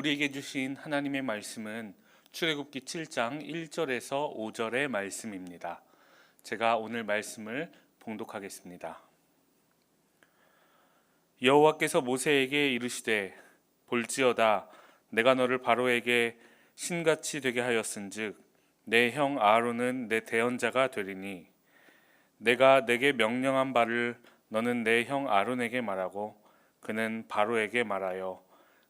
우리에게 주신 하나님의 말씀은 출애굽기 7장 1절에서 5절의 말씀입니다. 제가 오늘 말씀을 봉독하겠습니다. 여호와께서 모세에게 이르시되 볼지어다 내가 너를 바로에게 신같이 되게 하였은즉 내 형 아론은 내 대언자가 되리니 내가 내게 명령한 바를 너는 내 형 아론에게 말하고 그는 바로에게 말하여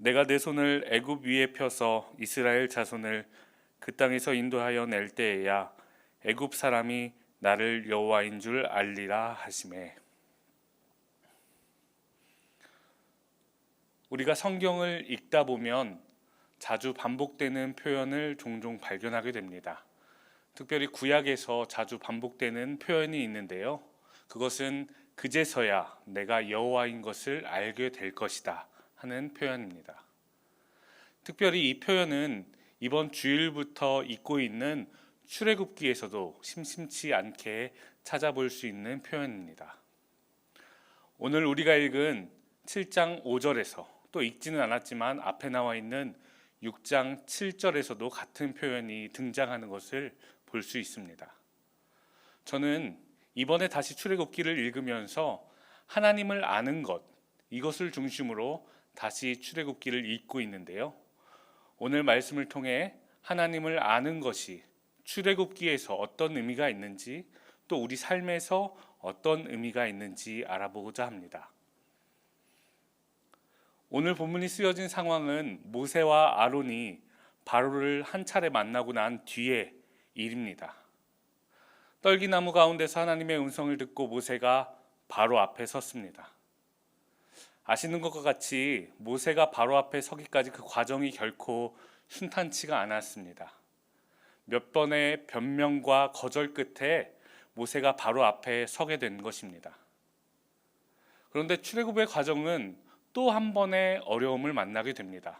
내가 내 손을 애굽 위에 펴서 이스라엘 자손을 그 땅에서 인도하여 낼 때에야 애굽 사람이 나를 여호와인 줄 알리라 하심에 우리가 성경을 읽다 보면 자주 반복되는 표현을 종종 발견하게 됩니다. 특별히 구약에서 자주 반복되는 표현이 있는데요. 그것은 그제서야 내가 여호와인 것을 알게 될 것이다 하는 표현입니다. 특별히 이 표현은 이번 주일부터 읽고 있는 출애굽기에서도 심심치 않게 찾아볼 수 있는 표현입니다. 오늘 우리가 읽은 7장 5절에서 또 읽지는 않았지만 앞에 나와 있는 6장 7절에서도 같은 표현이 등장하는 것을 볼 수 있습니다. 저는 이번에 다시 출애굽기를 읽으면서 하나님을 아는 것 이것을 중심으로 다시 출애굽기를 읽고 있는데요. 오늘 말씀을 통해 하나님을 아는 것이 출애굽기에서 어떤 의미가 있는지 또 우리 삶에서 어떤 의미가 있는지 알아보고자 합니다. 오늘 본문이 쓰여진 상황은 모세와 아론이 바로를 한 차례 만나고 난 뒤의 일입니다. 떨기나무 가운데서 하나님의 음성을 듣고 모세가 바로 앞에 섰습니다. 아시는 것과 같이 모세가 바로 앞에 서기까지 그 과정이 결코 순탄치가 않았습니다. 몇 번의 변명과 거절 끝에 모세가 바로 앞에 서게 된 것입니다. 그런데 출애굽의 과정은 또 한 번의 어려움을 만나게 됩니다.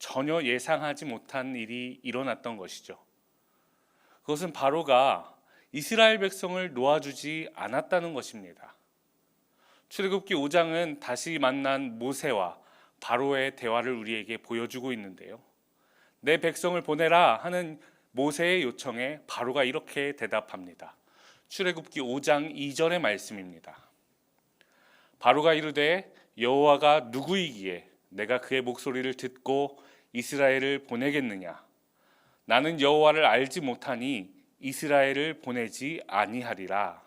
전혀 예상하지 못한 일이 일어났던 것이죠. 그것은 바로가 이스라엘 백성을 놓아주지 않았다는 것입니다. 출애굽기 5장은 다시 만난 모세와 바로의 대화를 우리에게 보여주고 있는데요. 내 백성을 보내라 하는 모세의 요청에 바로가 이렇게 대답합니다. 출애굽기 5장 2절의 말씀입니다. 바로가 이르되 여호와가 누구이기에 내가 그의 목소리를 듣고 이스라엘을 보내겠느냐 나는 여호와를 알지 못하니 이스라엘을 보내지 아니하리라.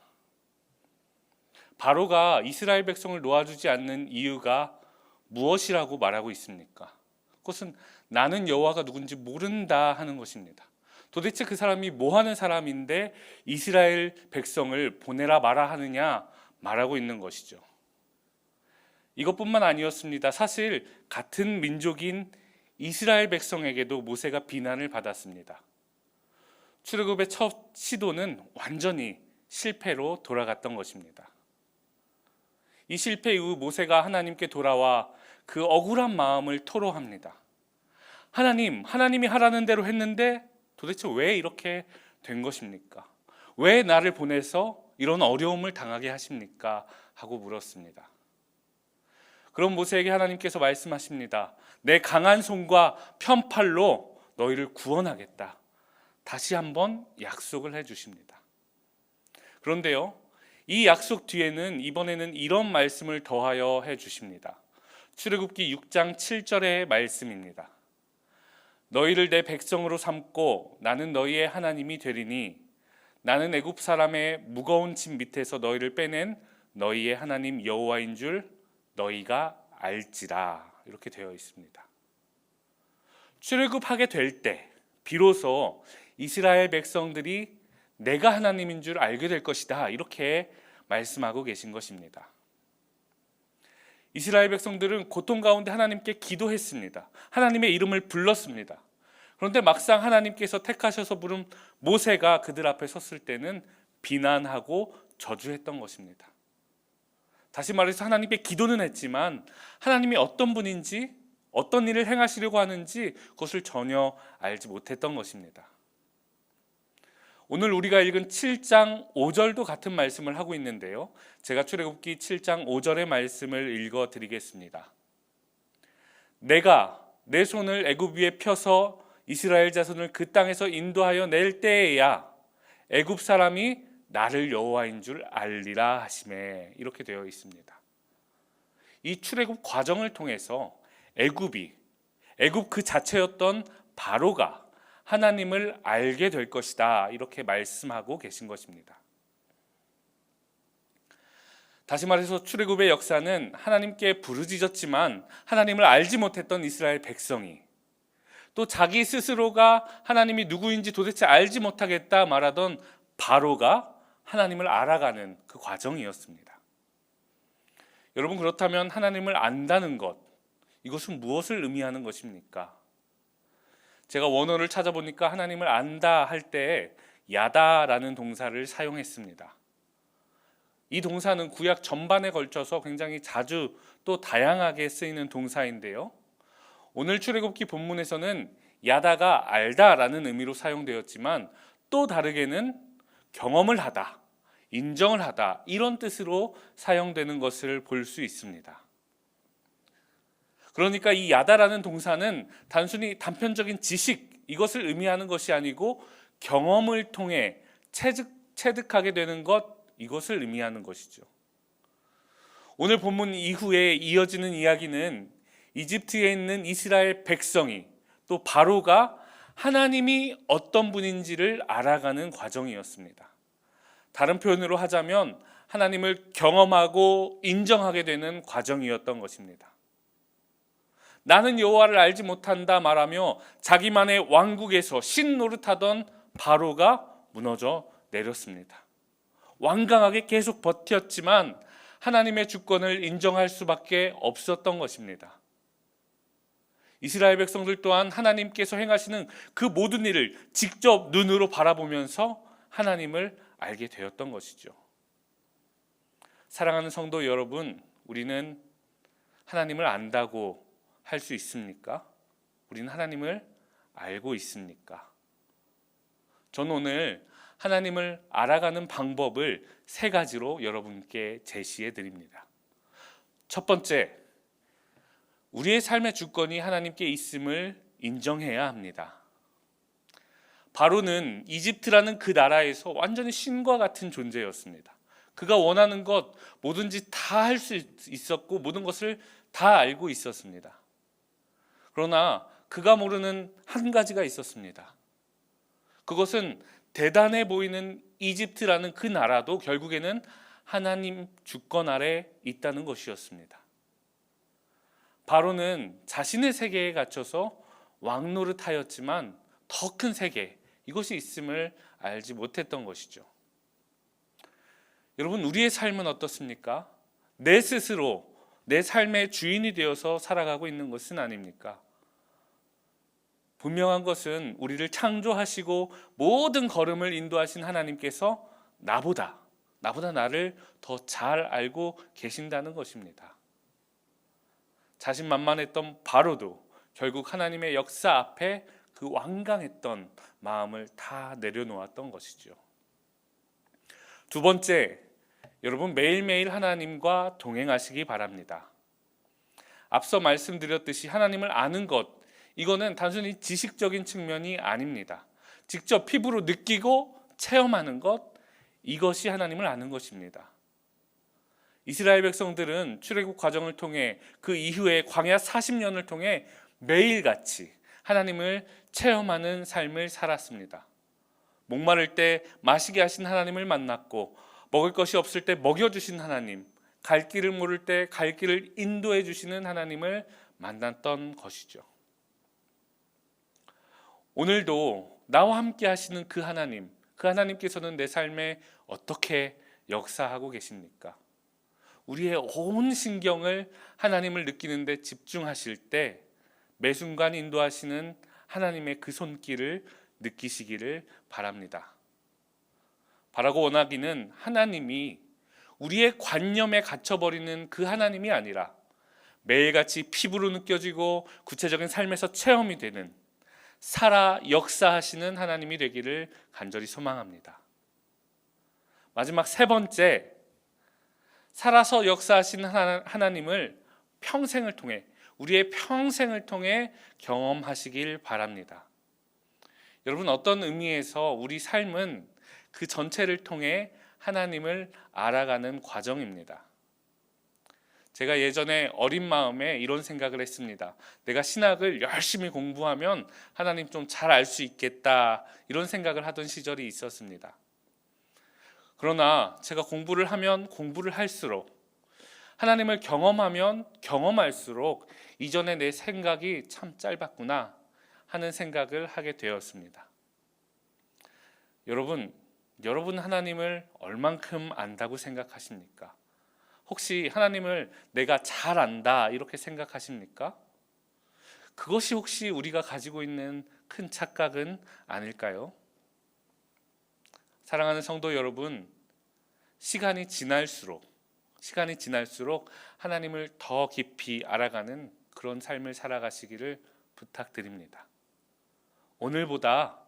바로가 이스라엘 백성을 놓아주지 않는 이유가 무엇이라고 말하고 있습니까? 그것은 나는 여호와가 누군지 모른다 하는 것입니다. 도대체 그 사람이 뭐 하는 사람인데 이스라엘 백성을 보내라 마라 하느냐 말하고 있는 것이죠. 이것뿐만 아니었습니다. 사실 같은 민족인 이스라엘 백성에게도 모세가 비난을 받았습니다. 출애굽의 첫 시도는 완전히 실패로 돌아갔던 것입니다. 이 실패 이후 모세가 하나님께 돌아와 그 억울한 마음을 토로합니다. 하나님, 하나님이 하라는 대로 했는데 도대체 왜 이렇게 된 것입니까? 왜 나를 보내서 이런 어려움을 당하게 하십니까? 하고 물었습니다. 그럼 모세에게 하나님께서 말씀하십니다. 내 강한 손과 편팔로 너희를 구원하겠다. 다시 한번 약속을 해 주십니다. 그런데요. 이 약속 뒤에는 이번에는 이런 말씀을 더하여 해 주십니다. 출애굽기 6장 7절의 말씀입니다. 너희를 내 백성으로 삼고 나는 너희의 하나님이 되리니 나는 애굽 사람의 무거운 짐 밑에서 너희를 빼낸 너희의 하나님 여호와인 줄 너희가 알지라 이렇게 되어 있습니다. 출애굽하게 될 때 비로소 이스라엘 백성들이 내가 하나님인 줄 알게 될 것이다 이렇게 말씀하고 계신 것입니다. 이스라엘 백성들은 고통 가운데 하나님께 기도했습니다. 하나님의 이름을 불렀습니다. 그런데 막상 하나님께서 택하셔서 부른 모세가 그들 앞에 섰을 때는 비난하고 저주했던 것입니다. 다시 말해서 하나님께 기도는 했지만 하나님이 어떤 분인지 어떤 일을 행하시려고 하는지 그것을 전혀 알지 못했던 것입니다. 오늘 우리가 읽은 7장 5절도 같은 말씀을 하고 있는데요. 제가 출애굽기 7장 5절의 말씀을 읽어 드리겠습니다. 내가 내 손을 애굽 위에 펴서 이스라엘 자손을 그 땅에서 인도하여 낼 때에야 애굽 사람이 나를 여호와인 줄 알리라 하심에 이렇게 되어 있습니다. 이 출애굽 과정을 통해서 애굽이 애굽 그 자체였던 바로가 하나님을 알게 될 것이다. 이렇게 말씀하고 계신 것입니다. 다시 말해서 출애굽의 역사는 하나님께 부르짖었지만 하나님을 알지 못했던 이스라엘 백성이 또 자기 스스로가 하나님이 누구인지 도대체 알지 못하겠다 말하던 바로가 하나님을 알아가는 그 과정이었습니다. 여러분 그렇다면 하나님을 안다는 것 이것은 무엇을 의미하는 것입니까? 제가 원어를 찾아보니까 하나님을 안다 할 때 야다라는 동사를 사용했습니다. 이 동사는 구약 전반에 걸쳐서 굉장히 자주 또 다양하게 쓰이는 동사인데요. 오늘 출애굽기 본문에서는 야다가 알다라는 의미로 사용되었지만 또 다르게는 경험을 하다, 인정을 하다 이런 뜻으로 사용되는 것을 볼 수 있습니다. 그러니까 이 야다라는 동사는 단순히 단편적인 지식 이것을 의미하는 것이 아니고 경험을 통해 체득, 체득하게 되는 것 이것을 의미하는 것이죠. 오늘 본문 이후에 이어지는 이야기는 이집트에 있는 이스라엘 백성이 또 바로가 하나님이 어떤 분인지를 알아가는 과정이었습니다. 다른 표현으로 하자면 하나님을 경험하고 인정하게 되는 과정이었던 것입니다. 나는 여호와를 알지 못한다 말하며 자기만의 왕국에서 신 노릇하던 바로가 무너져 내렸습니다. 완강하게 계속 버텼지만 하나님의 주권을 인정할 수밖에 없었던 것입니다. 이스라엘 백성들 또한 하나님께서 행하시는 그 모든 일을 직접 눈으로 바라보면서 하나님을 알게 되었던 것이죠. 사랑하는 성도 여러분, 우리는 하나님을 안다고 할 수 있습니까? 우리는 하나님을 알고 있습니까? 저는 오늘 하나님을 알아가는 방법을 세 가지로 여러분께 제시해 드립니다. 첫 번째, 우리의 삶의 주권이 하나님께 있음을 인정해야 합니다. 바로는 이집트라는 그 나라에서 완전히 신과 같은 존재였습니다. 그가 원하는 것 뭐든지 다 할 수 있었고 모든 것을 다 알고 있었습니다. 그러나 그가 모르는 한 가지가 있었습니다. 그것은 대단해 보이는 이집트라는 그 나라도 결국에는 하나님 주권 아래 있다는 것이었습니다. 바로는 자신의 세계에 갇혀서 왕 노릇하였지만 더 큰 세계 이것이 있음을 알지 못했던 것이죠. 여러분 우리의 삶은 어떻습니까? 내 스스로 내 삶의 주인이 되어서 살아가고 있는 것은 아닙니까? 분명한 것은 우리를 창조하시고 모든 걸음을 인도하신 하나님께서 나보다 나보다 나를 더 잘 알고 계신다는 것입니다. 자신만만했던 바로도 결국 하나님의 역사 앞에 그 완강했던 마음을 다 내려놓았던 것이죠. 두 번째, 여러분 매일매일 하나님과 동행하시기 바랍니다. 앞서 말씀드렸듯이 하나님을 아는 것, 이거는 단순히 지식적인 측면이 아닙니다. 직접 피부로 느끼고 체험하는 것, 이것이 하나님을 아는 것입니다. 이스라엘 백성들은 출애굽 과정을 통해 그 이후에 광야 40년을 통해 매일같이 하나님을 체험하는 삶을 살았습니다. 목마를 때 마시게 하신 하나님을 만났고 먹을 것이 없을 때 먹여 주신 하나님, 갈 길을 모를 때 갈 길을 인도해 주시는 하나님을 만났던 것이죠. 오늘도 나와 함께 하시는 그 하나님, 그 하나님께서는 내 삶에 어떻게 역사하고 계십니까? 우리의 온 신경을 하나님을 느끼는데 집중하실 때 매 순간 인도하시는 하나님의 그 손길을 느끼시기를 바랍니다. 바라고 원하기는 하나님이 우리의 관념에 갇혀버리는 그 하나님이 아니라 매일같이 피부로 느껴지고 구체적인 삶에서 체험이 되는 살아 역사하시는 하나님이 되기를 간절히 소망합니다. 마지막 세 번째, 살아서 역사하시는 하나- 하나님을 평생을 통해 우리의 평생을 통해 경험하시길 바랍니다. 여러분 어떤 의미에서 우리 삶은 그 전체를 통해 하나님을 알아가는 과정입니다. 제가 예전에 어린 마음에 이런 생각을 했습니다. 내가 신학을 열심히 공부하면 하나님 좀 잘 알 수 있겠다. 이런 생각을 하던 시절이 있었습니다. 그러나 제가 공부를 하면 공부를 할수록 하나님을 경험하면 경험할수록 이전에 내 생각이 참 짧았구나 하는 생각을 하게 되었습니다. 여러분, 여러분 하나님을 얼만큼 안다고 생각하십니까? 혹시 하나님을 내가 잘 안다 이렇게 생각하십니까? 그것이 혹시 우리가 가지고 있는 큰 착각은 아닐까요? 사랑하는 성도 여러분, 시간이 지날수록 시간이 지날수록 하나님을 더 깊이 알아가는 그런 삶을 살아가시기를 부탁드립니다. 오늘보다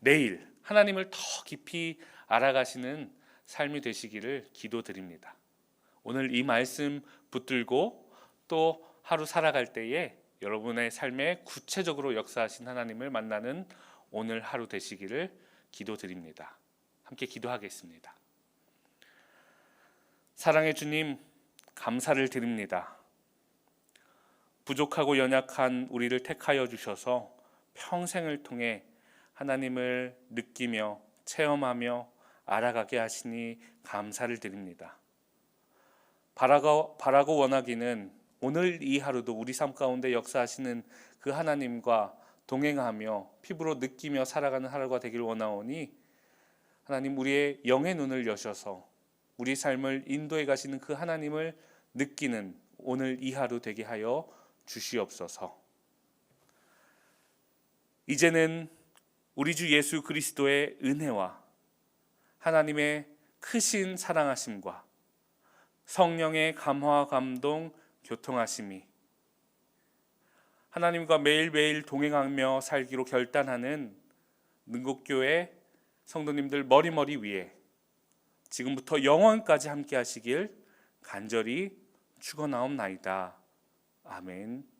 내일 하나님을 더 깊이 알아가시는 삶이 되시기를 기도드립니다. 오늘 이 말씀 붙들고 또 하루 살아갈 때에 여러분의 삶에 구체적으로 역사하신 하나님을 만나는 오늘 하루 되시기를 기도드립니다. 함께 기도하겠습니다. 사랑의 주님, 감사를 드립니다. 부족하고 연약한 우리를 택하여 주셔서 평생을 통해 하나님을 느끼며 체험하며 알아가게 하시니 감사를 드립니다. 바라고, 바라고 원하기는 오늘 이 하루도 우리 삶 가운데 역사하시는 그 하나님과 동행하며 피부로 느끼며 살아가는 하루가 되길 원하오니 하나님 우리의 영의 눈을 여셔서 우리 삶을 인도해 가시는 그 하나님을 느끼는 오늘 이 하루 되게 하여 주시옵소서. 이제는 우리 주 예수 그리스도의 은혜와 하나님의 크신 사랑하심과 성령의 감화 감동 교통하심이 하나님과 매일매일 동행하며 살기로 결단하는 능곡교회 성도님들 머리머리 위에 지금부터 영원까지 함께 하시길 간절히 축원하옵나이다. 아멘.